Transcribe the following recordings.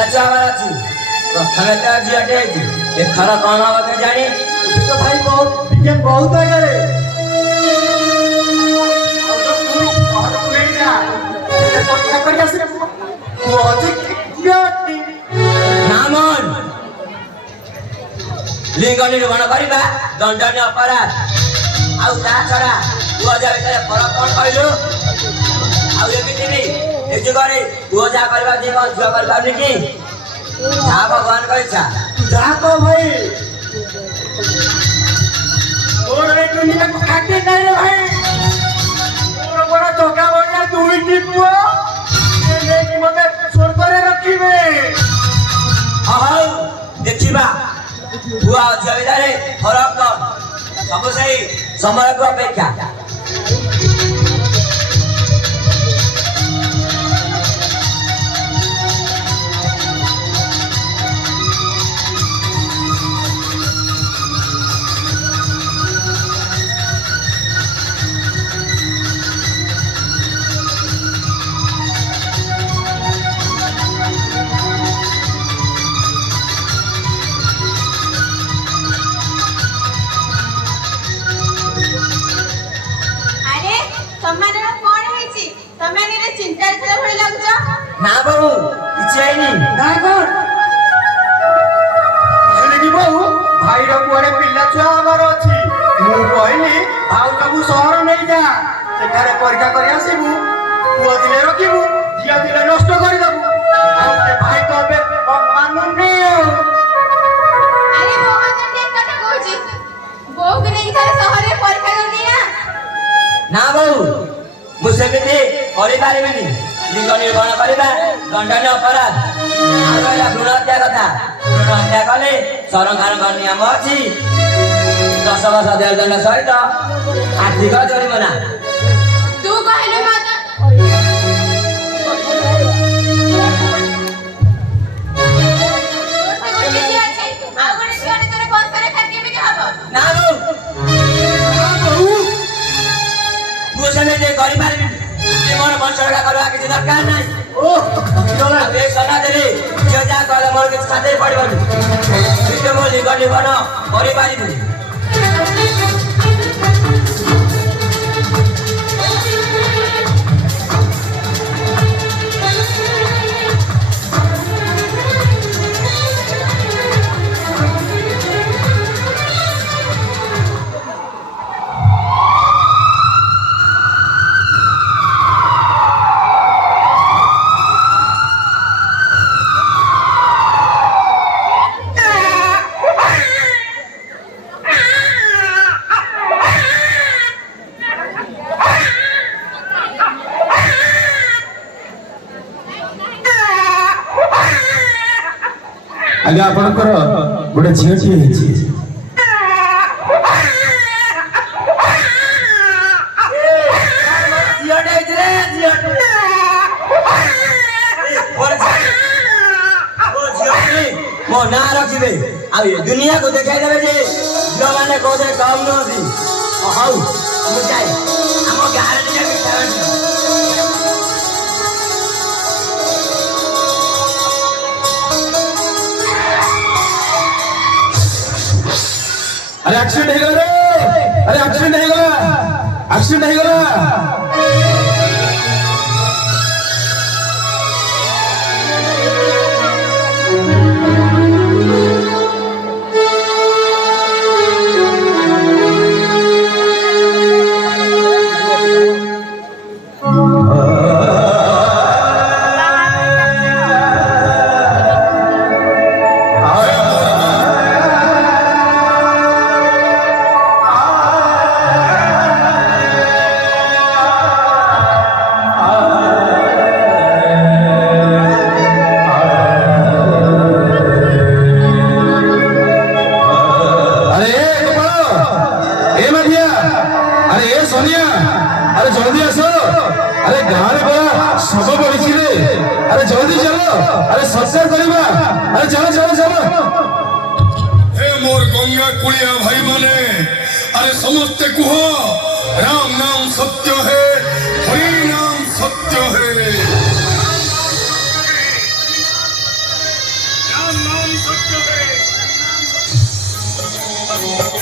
ପିଲା ଛୁଆ ଆମର ଅଛି ପ୍ରଥମେ ତ ଝିଅଟେ ହେଇଛି ଏଥର କଣ ହବ କେଜାଣି तो भाई बहुत विज्ञान बहुत आगे नामन लिंग निर्माण करवा दंडनीय अपराध आउ ता छड़ा पुआ जा भितर फरक कौन कहलु आउ एमिति नहीं ए जुगरे पुआ जा करवा जे कौन झुआ करवा कि जा भगवान का इच्छा जा तो भाई और ये दुनिया को काटे नहीं रे भाई और बड़ा धोखा हो गया तू ही टिपुआ ये लेके मते स्वर्ग रे रखिबे हाउ देखिबा बुआ जविदारे फरक कौन सब सही समय को अपेक्षा ना बहु किसी आई नहीं ना कौन सुनिकी बहु भाई रो कुआरे पिल्ला छुआ हमार अछि मु कहली भाऊ का शहर नहीं जा सेठारे परीक्षा करी आसीबू पुआ दिले रखिबू झिया दिले नष्ट करी देबू और से भाई तो बे मानुन नहीं अरे मोहन तो ठीक कथा कहूची बहु के नहीं थारे शहर रे परीक्षा करनी ना बहु मुझे भी और बारे में नहीं लिंग निर्माण करवा दंडनीय अपराध आगला भ्रूण हत्या कथा भ्रूण हत्या कले सरकार नियम अच्छी 10 वर्ष जेल दंड सहित आर्थिक जरिमाना तू कहलु माता ना बहु मुझे नहीं करी पारिबी मोर वंशरक्षा करवा किसी दरकार नहीं देश सना देली जो जा कहले मोर किछ खाते पड़बनी सीधे मो लिंग निबन करि पारिबी आगे आपनकर गोटे झीटी होइछि मो ना रखिबे आ दुनिया को देखाई देबे जे जो माने कोदे कम नथि हाउ मु जाय हम गारे दिया के अरे एक्सीडेंट हो गया अरे एक्सीडेंट हो गया एक्सीडेंट हो गया समस्ते कुह राम नाम सत्य है हरि नाम सत्य है Oh,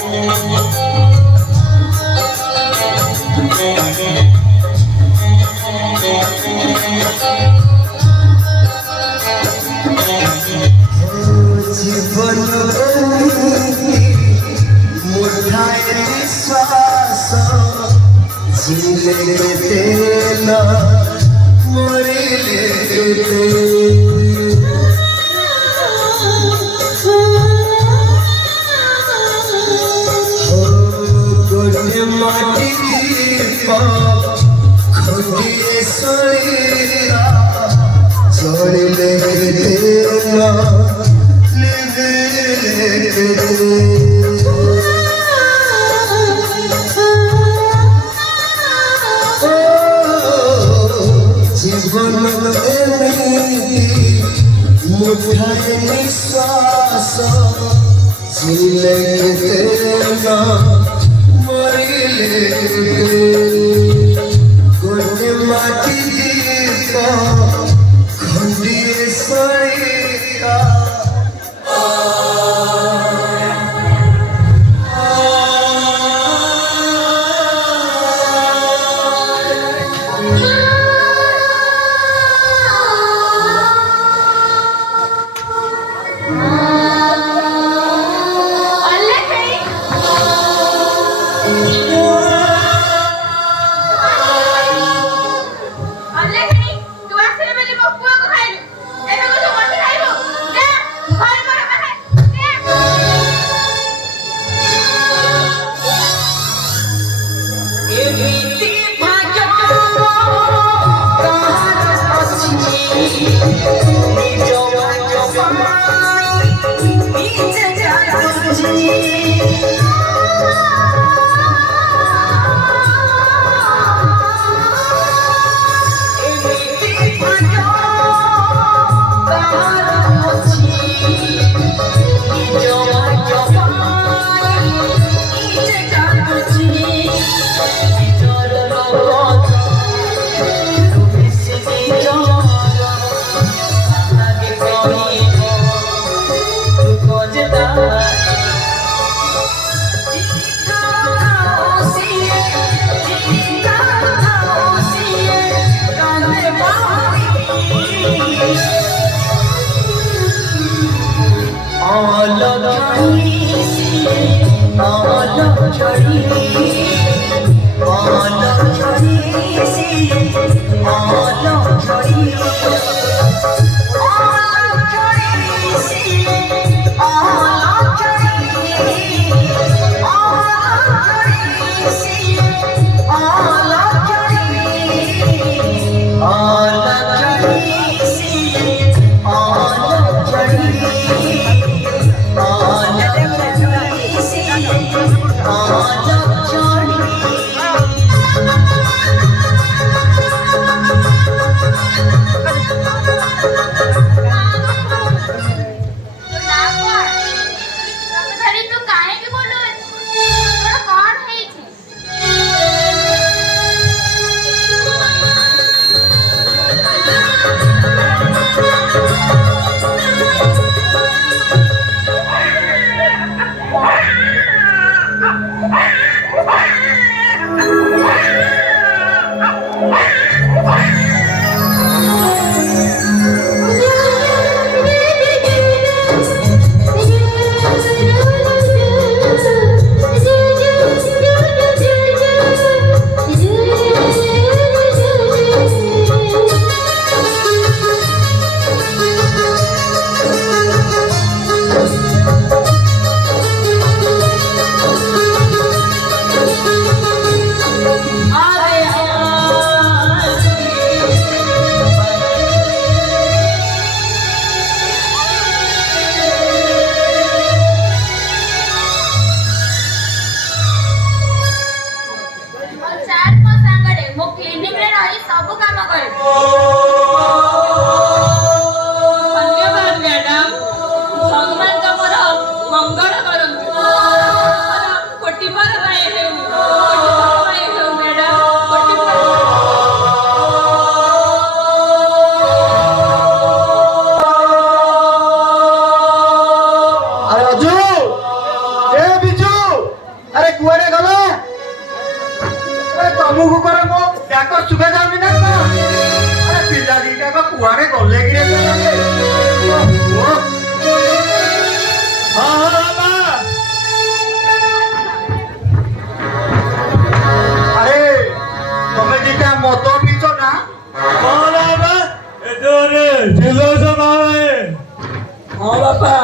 ହଁ ବାପା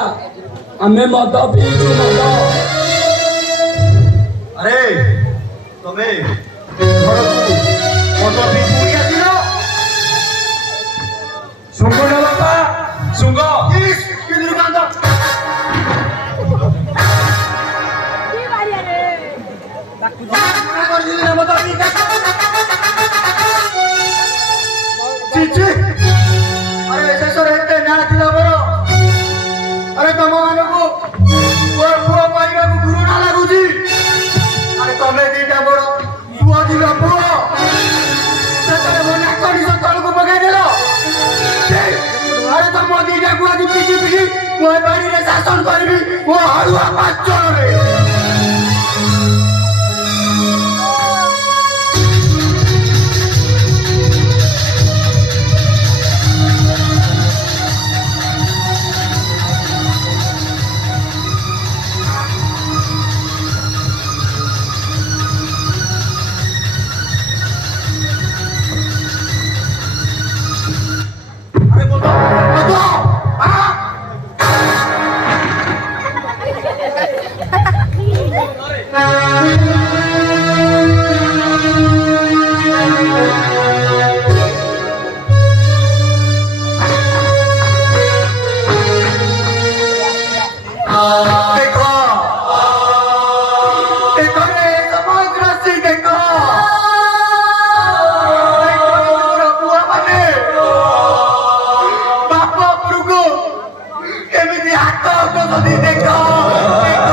ଆମେ ମଦ ପିଇଛୁ ମଦ। ଆରେ ତମେ ଘରକୁ ମଦ ପିଇ ପୁଣି ଆସିଲ? ଶୁଙ୍ଗ ନା ବାପା ଶୁଙ୍ଗ। ଇସ୍, କି ଦୁର୍ଗନ୍ଧ! ମନା କରିଥିଲି ନା ମଦ ପିଇ ଛି ଛି! ଆରେ ଶେଷରେ ଏତେ ନାଁ ଥିଲା ମୋର। ଆରେ ତମ ମାନଙ୍କୁ ପୁଅ ପୁଅ କହିବାକୁ ଘୃଣା ଲାଗୁଛି। ଆରେ ତମେ ଦିଟା ମୋର ପୁଅ ଦିନ ପୁଅ ସେତେବେଳେ ମୋ ନାକ ନିଜ ତଳକୁ ପକାଇଦେଲ। ଆରେ ତମ ଦିଟାକୁ ଆଜି ପିଟି ପିଟି ମୋ ଏ ବାଡ଼ିରେ ଶାସନ କରିବି ମୋ ହଳୁଆ ପାଞ୍ଚଳରେ। আরে বলো বলো দেখো দেখো রে সমাজরাশি দেখো পুয়া মানে বাপ ଉପରକୁ କେମିତି ହାତ ଉଠଉଛନ୍ତି ଦେଖ ଦେଖ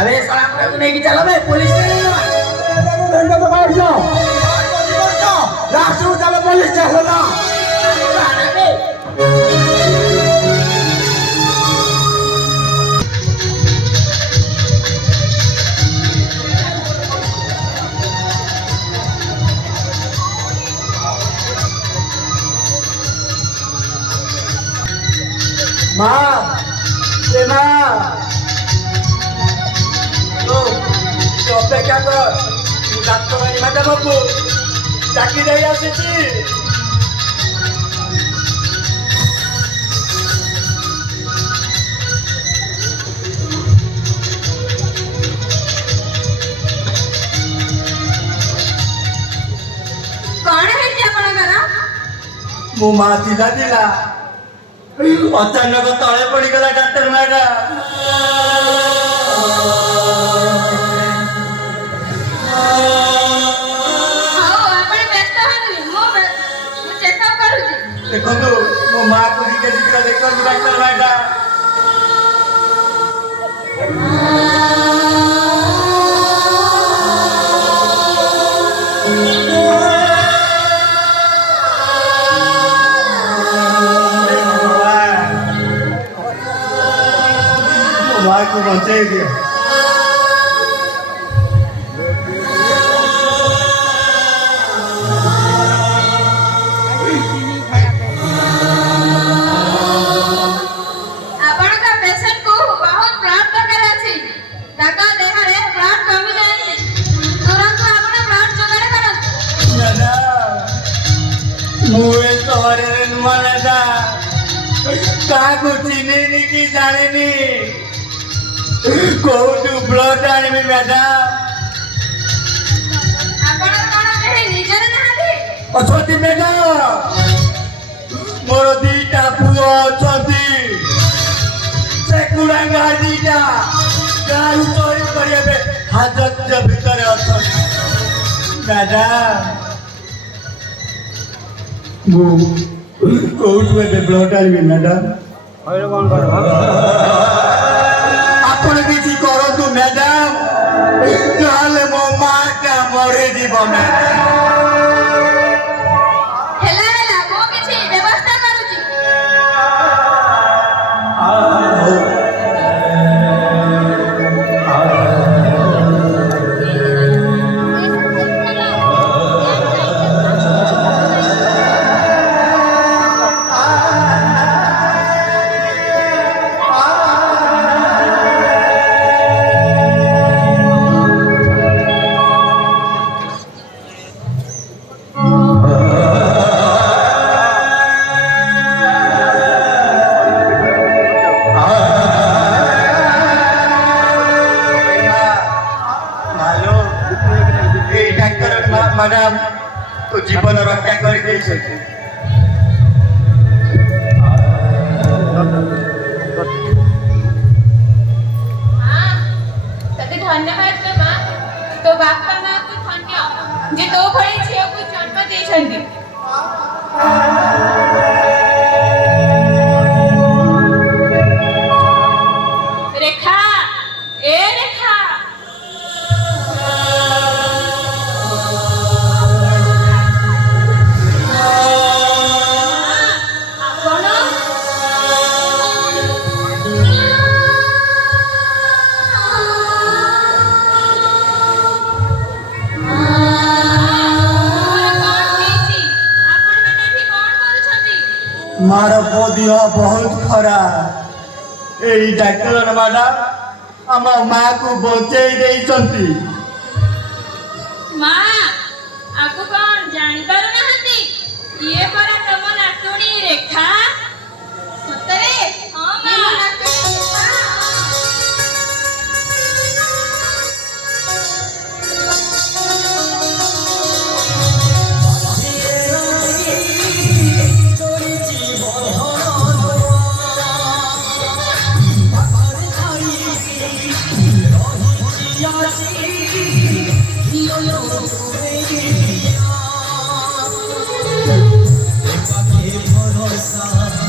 अबे साला को तो नहीं चला बे पुलिस ने दंड तो मार दो लास्ट चलो पुलिस चलो ना माँ तो ଅପେକ୍ଷା କର ମୁଁ ଡାକ୍ତରାଣୀ ମ୍ୟାଡାମକୁ ଡାକି ଦେଇ ଆସିଛି କଣ ହେଇଛି ଆପଣଙ୍କର? ମୋ ମା ଥିଲା ଅଚାନକ ତଳେ ପଡିଗଲା ଡାକ୍ତର ମ୍ୟାଡାମ ହଉ ଆପଣ ବ୍ୟସ୍ତ ହୁଅନ୍ତୁନି, ମୁଁ ଚେକଅପ୍ କରୁଛି। ଦେଖନ୍ତୁ ମୋ ମାକୁ ଟିକେ ଶୀଘ୍ର ଦେଖନ୍ତୁ ଡାକ୍ତର ମ୍ୟାଡାମ ମୋ ମାକୁ ବଞ୍ଚେଇ ଦିଅ ଆପଣଙ୍କ ପେସେଣ୍ଟକୁ ବହୁତ ବ୍ଲଡ୍ ଦରକାର ଅଛି। ତାଙ୍କ ଦେହରେ ବ୍ଲଡ୍ କମି ଯାଇଛି। ତୁରନ୍ତ ଆପଣ ବ୍ଲଡ୍ ଯୋଗାଡ଼ କରନ୍ତୁ। ମ୍ୟାଡାମ ମୁଁ ଏ ସହରରେ ନୂଆ ନେତା କାହାକୁ ଚିହ୍ନିନି କି ଜାଣିନି କୋଉଠୁ ବ୍ଲଡ୍ ଆଣିବି ମ୍ୟାଡାମ ଆପଣ କଣ କେହି ନିଜର ନାହାନ୍ତି? ଅଛନ୍ତି ମ୍ୟାଡାମ ମୋର ଦିଟା ପୁଅ ଅଛନ୍ତି ସେ କୁଡ଼ାଙ୍ଗା ଦିଟା ଗାଁରୁ ଚୋରି କରି ଏବେ ହାଜତ ଭିତରେ ଅଛନ୍ତି ମ୍ୟାଡାମ ମୁଁ କୋଉଠୁ ଏବେ ବ୍ଲଡ୍ ଆଣିବି ମ୍ୟାଡାମ ଆପଣ କିଛି କରନ୍ତୁ ମ୍ୟାଡାମ ନହେଲେ ମୋ ମାଟା ମରିଯିବ ମ୍ୟାଡାମ ହେଲା ମୁଁ କିଛି ବ୍ୟବସ୍ଥା କରୁଛି। ମ୍ୟାଡାମ ତୋ ଜୀବନ ରକ୍ଷା କରିଦେଇଛନ୍ତି ତତେ ଧନ୍ୟବାଦ ଲୋ ମା। ତୋ ବାପା ମାଆକୁ ଧନ୍ୟ ଯେ ତୋ ଭଳି ଝିଅକୁ ଜନ୍ମ ଦେଇଛନ୍ତି। ରେଖା ଏ ରେଖା ଆପଣ ମାର ଦେହ ବହୁତ ଖରାପ ଏଇ ଡାକ୍ତର ମ୍ୟାଡାମ ଆମ ମାକୁ ବଞ୍ଚେଇ ଦେଇଛନ୍ତି ମା ଆକୁ କଣ ଜାଣିପାରୁନାହାନ୍ତି? ଇଏ ପରା ତମ ନାତୁଣୀ ରେଖା। ସତରେ? ହଁ ମା ନାତୁଣୀ ରେଖା। Eva que por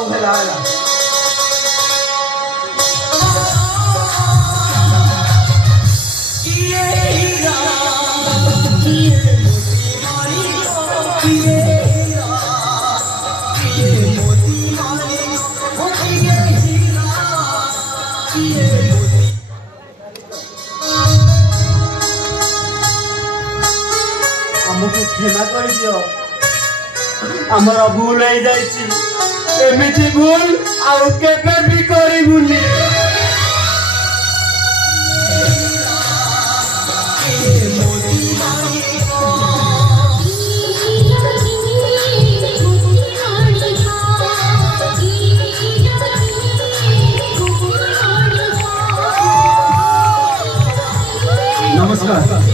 ହଉ ହେଲା ହେଲା ଆମକୁ କ୍ଷମା କରିଦିଅ ଆମର ଭୁଲ ହେଇଯାଇଛି ଏମିତି ଭୁଲ ଆଉ କେବେ ବି କରିବୁନି नमस्कार